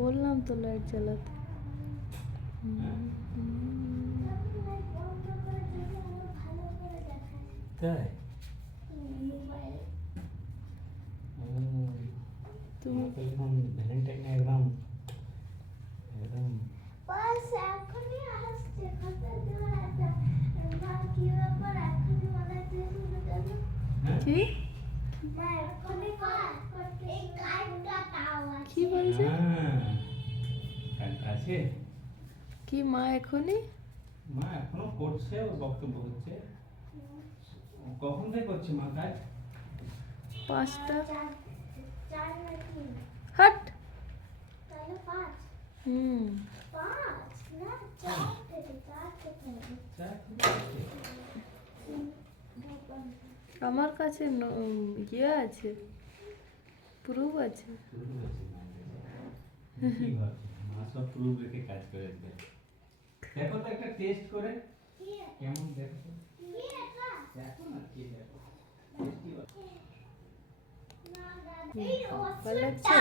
বললাম তো লাইট জ্বালাতে। তাই তুমি একদম ভ্যালেন্টাইন একদম একদম বাস এখনই আসছে কত দূর আছে মা কি ব্যাপার এখনই মনে দিয়েছিল কেন কি মা এখনই কাজ করতে এই কাজটা তাও আছে কি বলছে? কাজটা আছে। কি মা এখনই? মা এখনো করছে, ওর বক্তব্য হচ্ছে। কখন থেকে করছে মা কাজ? 5টা। চার নাকি হাট। তাহলে পাঁচ পাঁচ না চার থেকে আমার কাছে ইয়ে আছে, প্রুফ আছে। কি ভাবছি মা সব প্রুফ রেখে কাজ করে দেবে। দেখো তো একটা টেস্ট করে কেমন দেখো তো। দেখো না কি দেখো টেস্টি ভালো লাগছে?